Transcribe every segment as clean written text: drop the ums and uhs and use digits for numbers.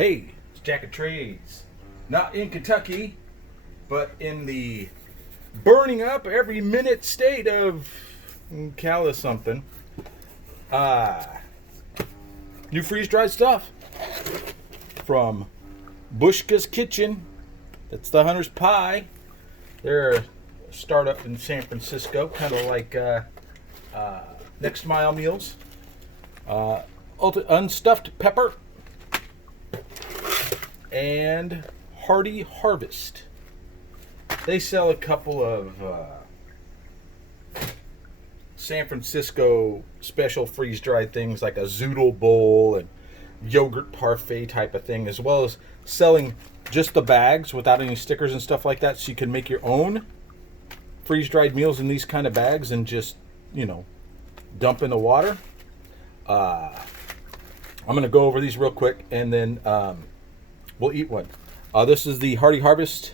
Hey, it's Jack of Trades. Not in Kentucky, but in the burning up every minute state of Cali something. New freeze-dried stuff from Bushka's Kitchen. That's the Hunter's Pie. They're a startup in San Francisco, kind of like Next Mile Meals. Unstuffed pepper and Hearty Harvest. They sell a couple of San Francisco special freeze-dried things like a zoodle bowl and yogurt parfait type of thing, as well as selling just the bags without any stickers and stuff like that, so you can make your own freeze-dried meals in these kind of bags and just, dump in the water. I'm going to go over these real quick and then we'll eat one. This is the Hearty Harvest.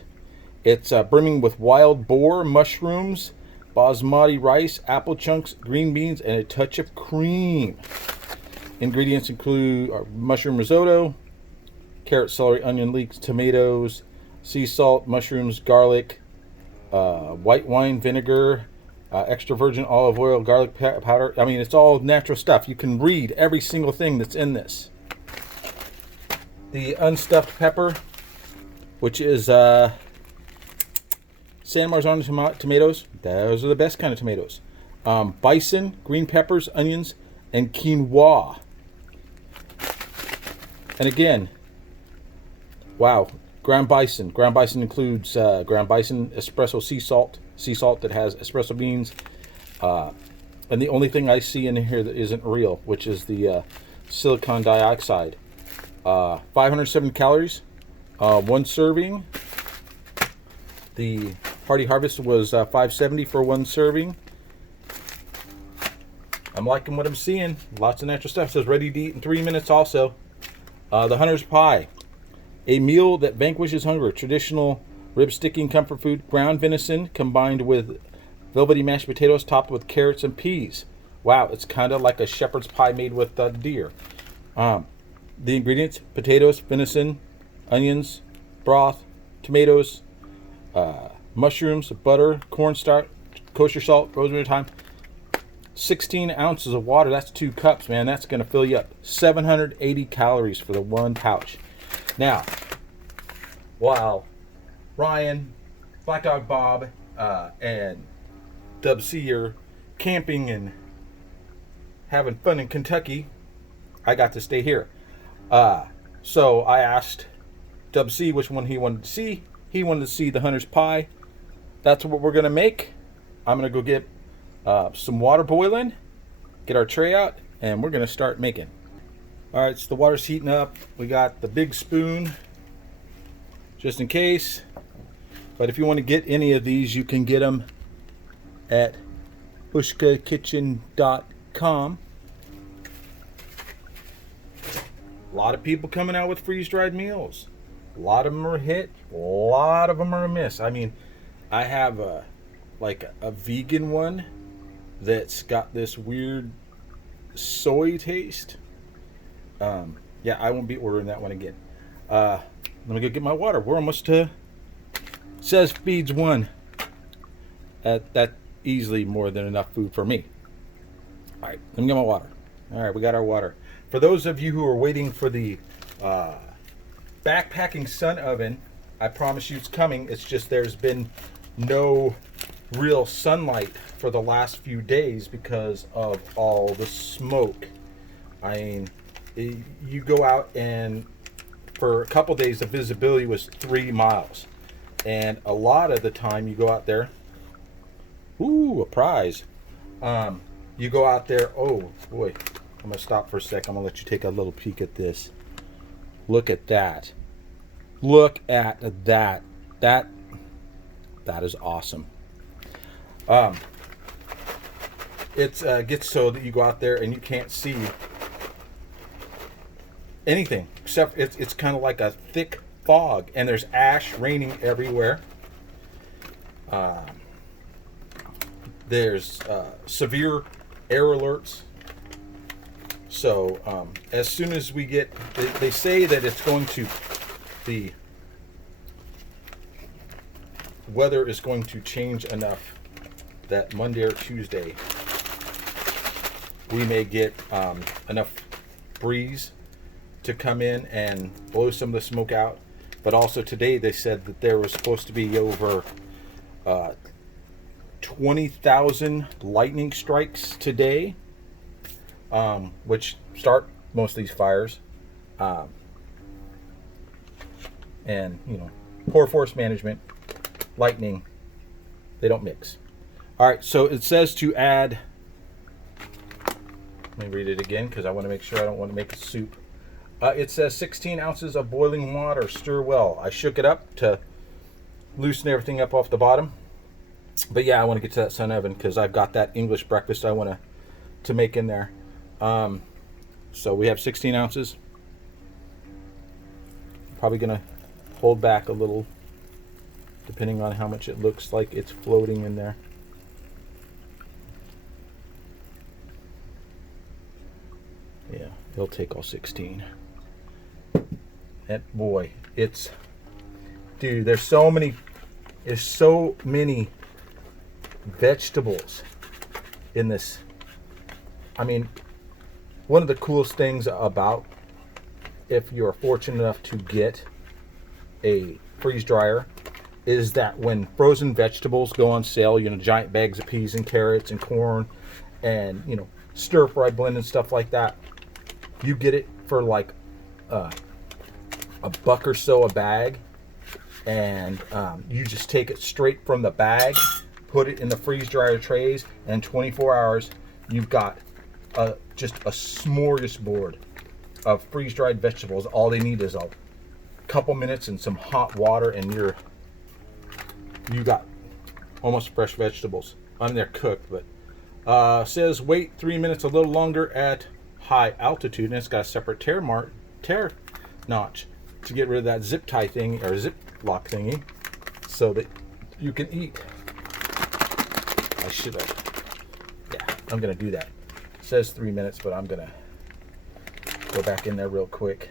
It's brimming with wild boar, mushrooms, basmati rice, apple chunks, green beans, and a touch of cream. Ingredients include mushroom risotto, carrot, celery, onion, leeks, tomatoes, sea salt, mushrooms, garlic, white wine vinegar, extra virgin olive oil, garlic powder. I mean, it's all natural stuff. You can read every single thing that's in this. The unstuffed pepper, which is San Marzano tomatoes. Those are the best kind of tomatoes. Bison, green peppers, onions, and quinoa. And again, wow, ground bison. Ground bison includes ground bison, espresso sea salt that has espresso beans. And the only thing I see in here that isn't real, which is the silicon dioxide. 507 calories, one serving. The Hearty Harvest was 570 for one serving. I'm liking what I'm seeing. Lots of natural stuff. It says ready to eat in 3 minutes also. The Hunter's Pie. A meal that vanquishes hunger. Traditional rib sticking comfort food. Ground venison combined with velvety mashed potatoes topped with carrots and peas. Wow, it's kind of like a shepherd's pie made with deer. The ingredients: potatoes, venison, onions, broth, tomatoes, mushrooms, butter, cornstarch, kosher salt, rosemary, thyme. 16 ounces of water. That's 2 cups, man. That's going to fill you up. 780 calories for the one pouch. Now, while Ryan, Black Dog Bob, and Dub C are camping and having fun in Kentucky, I got to stay here. So I asked Dub C which one he wanted to see. He wanted to see the Hunter's Pie. That's what we're going to make. I'm going to go get some water boiling, get our tray out, and we're going to start making. Alright, so the water's heating up. We got the big spoon, just in case. But if you want to get any of these, you can get them at bushkakitchen.com. A lot of people coming out with freeze-dried meals. A lot of them are a hit. A lot of them are a miss. I mean, I have a vegan one that's got this weird soy taste. Yeah, I won't be ordering that one again. Let me go get my water. We're almost to... Says feeds one. That easily more than enough food for me. All right, let me get my water. All right, we got our water. For those of you who are waiting for the backpacking sun oven, I promise you it's coming. It's just there's been no real sunlight for the last few days because of all the smoke. I mean, you go out and for a couple days the visibility was 3 miles. And a lot of the time you go out there, ooh, a prize. You go out there, oh boy, I'm gonna stop for a sec. I'm gonna let you take a little peek at this. Look at that. Look at that. That is awesome. It gets so that you go out there and you can't see anything except it's kind of like a thick fog, and there's ash raining everywhere. There's severe air alerts. So as soon as we get, they say that it's going to, the weather is going to change enough that Monday or Tuesday we may get enough breeze to come in and blow some of the smoke out. But also today they said that there was supposed to be over 20,000 lightning strikes today, which start most of these fires. And, you know, poor forest management, lightning, they don't mix. All right, so it says to add, let me read it again because I want to make sure I don't want to make a soup. It says 16 ounces of boiling water, stir well. I shook it up to loosen everything up off the bottom. But yeah, I want to get to that sun oven because I've got that English breakfast I want to make in there. So we have 16 ounces. Probably going to hold back a little depending on how much it looks like it's floating in there. Yeah, it'll take all 16. And boy, it's, dude, there's so many vegetables in this. I mean, one of the coolest things about, if you're fortunate enough to get a freeze dryer, is that when frozen vegetables go on sale, you know, giant bags of peas and carrots and corn and, you know, stir fry blend and stuff like that, you get it for like $1 or so a bag, and you just take it straight from the bag, put it in the freeze dryer trays, and in 24 hours you've got just a smorgasbord of freeze dried vegetables. All they need is a couple minutes and some hot water, and you got almost fresh vegetables. I mean, they're cooked, but says wait 3 minutes a little longer at high altitude, and it's got a separate tear notch to get rid of that zip tie thing or zip lock thingy, so that you can eat. I should have. Yeah, I'm gonna do that. It says 3 minutes, but I'm gonna go back in there real quick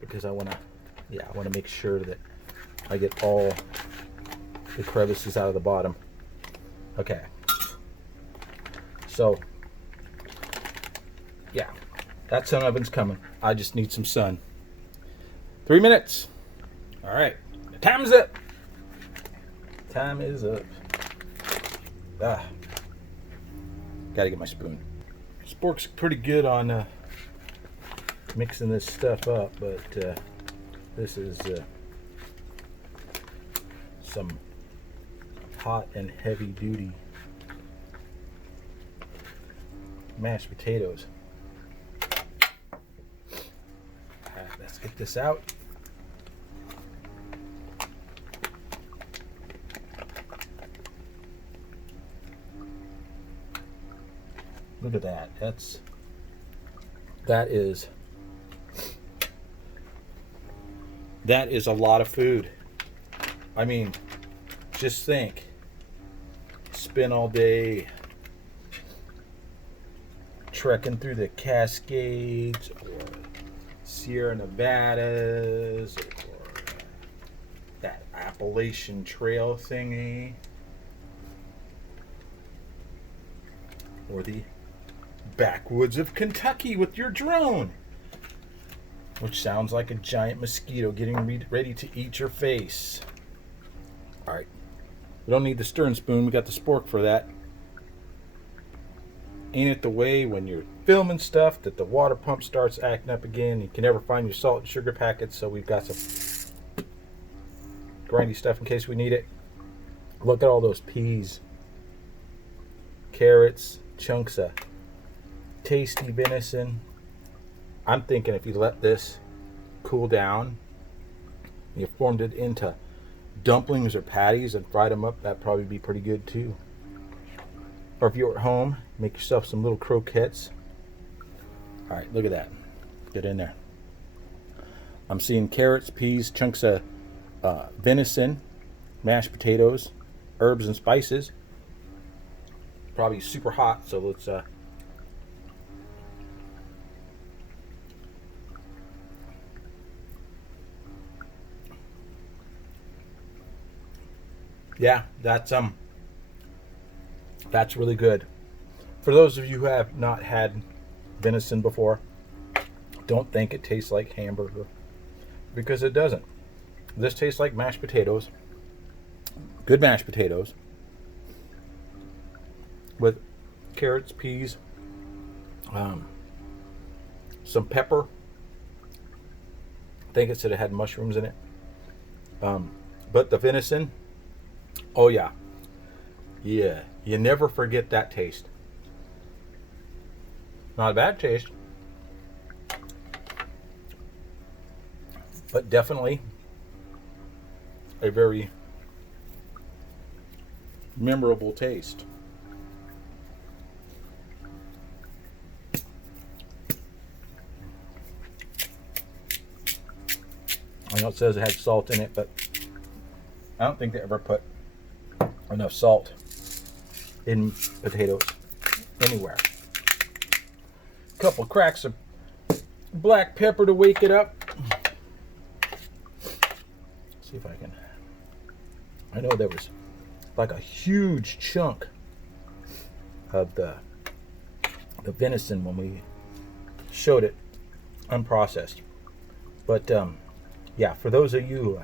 because I wanna make sure that I get all the crevices out of the bottom. Okay. So yeah, that sun oven's coming. I just need some sun. 3 minutes. All right, time's up. Time is up. Gotta get my spoon. Spork's pretty good on mixing this stuff up, but this is some hot and heavy duty mashed potatoes. Let's get this out. Look at that. That is a lot of food. I mean, just think. Spend all day trekking through the Cascades or Sierra Nevadas or that Appalachian Trail thingy, or the backwoods of Kentucky with your drone, which sounds like a giant mosquito getting ready to eat your face. All right, we don't need the stirring spoon, we got the spork for that. Ain't it the way when you're filming stuff that the water pump starts acting up again? You can never find your salt and sugar packets, so we've got some grindy stuff in case we need it. Look at all those peas, carrots, chunks of tasty venison. I'm thinking if you let this cool down, you formed it into dumplings or patties and fried them up, that'd probably be pretty good too. Or if you're at home, make yourself some little croquettes. All right, look at that. Get in there. I'm seeing carrots, peas, chunks of venison, mashed potatoes, herbs and spices. Probably super hot, so let's Yeah, that's really good. For those of you who have not had venison before, don't think it tastes like hamburger, because it doesn't. This tastes like mashed potatoes, good mashed potatoes, with carrots, peas, some pepper. I think it said it had mushrooms in it. But the venison, oh yeah, yeah, you never forget that taste. Not a bad taste, but definitely a very memorable taste. I know it says it had salt in it, but I don't think they ever put enough salt in potatoes anywhere. Couple cracks of black pepper to wake it up. See if I can. I know there was like a huge chunk of the venison when we showed it unprocessed. But yeah, for those of you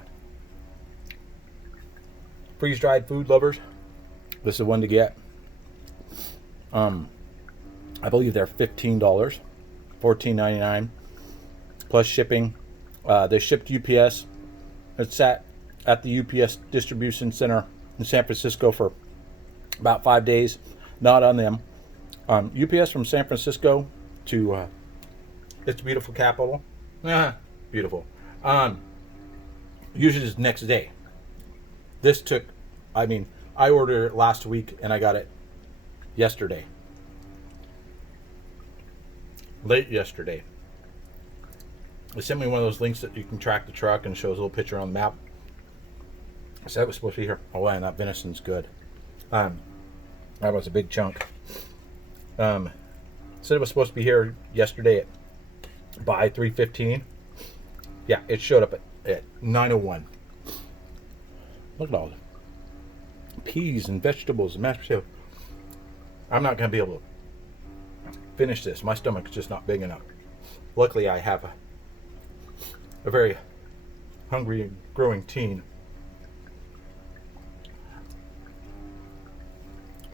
freeze-dried food lovers, this is one to get. I believe they're $15, $14.99 plus shipping. They shipped UPS. It sat at the UPS distribution center in San Francisco for about 5 days. Not on them. UPS from San Francisco to its beautiful capital. Beautiful. Usually it's next day. This took, I ordered it last week and I got it yesterday. Late yesterday. They sent me one of those links that you can track the truck and shows a little picture on the map. I said it was supposed to be here. Oh, and that venison's good. That was a big chunk. Said it was supposed to be here yesterday by 3:15. Yeah, it showed up at 9:01. Look at all the peas and vegetables and mashed potatoes. I'm not going to be able to finish this. My stomach's just not big enough. Luckily, I have a very hungry and growing teen.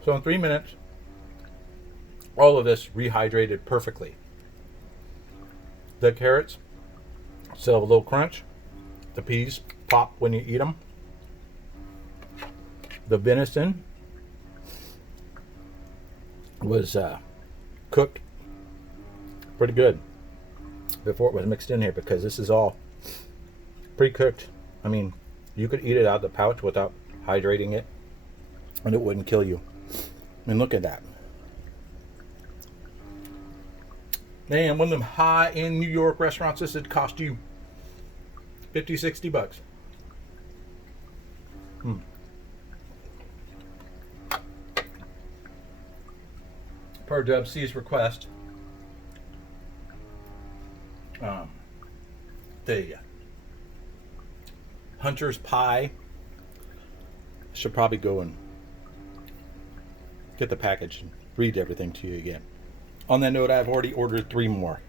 So in 3 minutes, all of this rehydrated perfectly. The carrots still have a little crunch. The peas pop when you eat them. The venison was cooked pretty good before it was mixed in here, because this is all pre-cooked. I mean, you could eat it out of the pouch without hydrating it and it wouldn't kill you. I mean, look at that. Man, one of them high-end New York restaurants, this would cost you $50-$60. Per Dub C's request, the Hunter's Pie. Should probably go and get the package and read everything to you again. On that note, I've already ordered 3 more.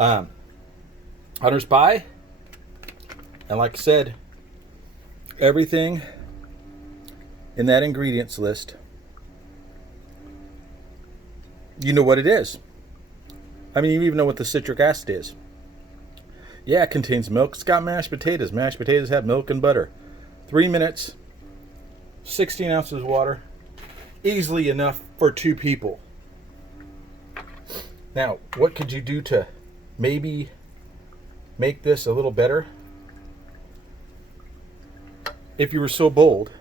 Hunter's Pie, and like I said, everything in that ingredients list, you know what it is. I mean, you even know what the citric acid is. Yeah, it contains milk. It's got mashed potatoes. Mashed potatoes have milk and butter. 3 minutes, 16 ounces of water. Easily enough for 2 people. Now, what could you do to maybe make this a little better? If you were so bold,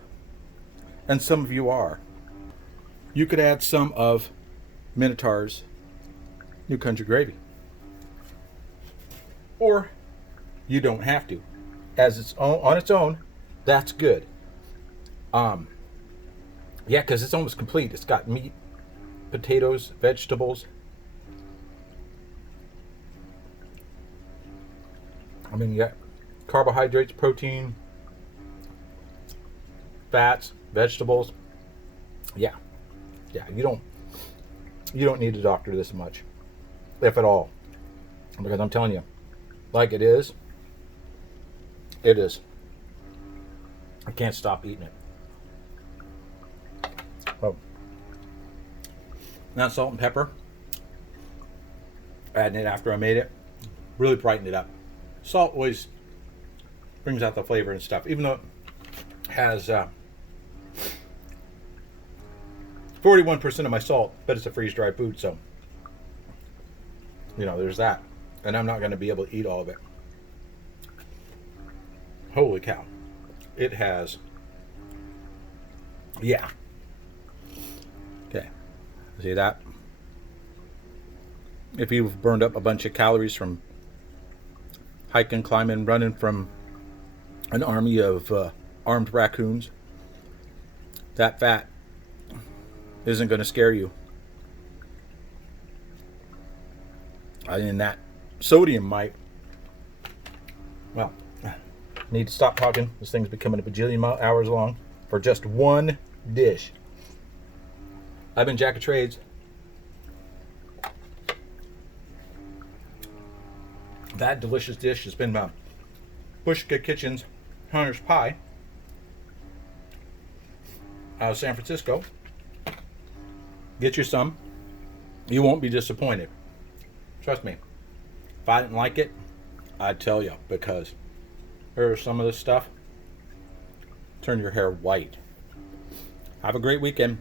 and some of you are, you could add some of Minotaur's New Country Gravy. Or you don't have to. As its own, on its own, that's good. Yeah, because it's almost complete. It's got meat, potatoes, vegetables. I mean, you got carbohydrates, protein, fats, vegetables. Yeah. Yeah, you don't need to doctor this much, if at all. Because I'm telling you, like it is. I can't stop eating it. Oh. Now salt and pepper. Adding it after I made it. Really brightened it up. Salt always brings out the flavor and stuff. Even though it has 41% of my salt, but it's a freeze-dried food, so there's that. And I'm not going to be able to eat all of it. Holy cow. It has, yeah. Okay. See that? If you've burned up a bunch of calories from hiking, climbing, running from an army of armed raccoons, that fat isn't going to scare you. And that sodium might. Well, I need to stop talking. This thing's becoming a bajillion hours long for just one dish. I've been Jack of Trades. That delicious dish has been Bushka Kitchen's Hunter's Pie out of San Francisco. Get you some. You won't be disappointed. Trust me. If I didn't like it, I'd tell you, because there's some of this stuff turn your hair white. Have a great weekend.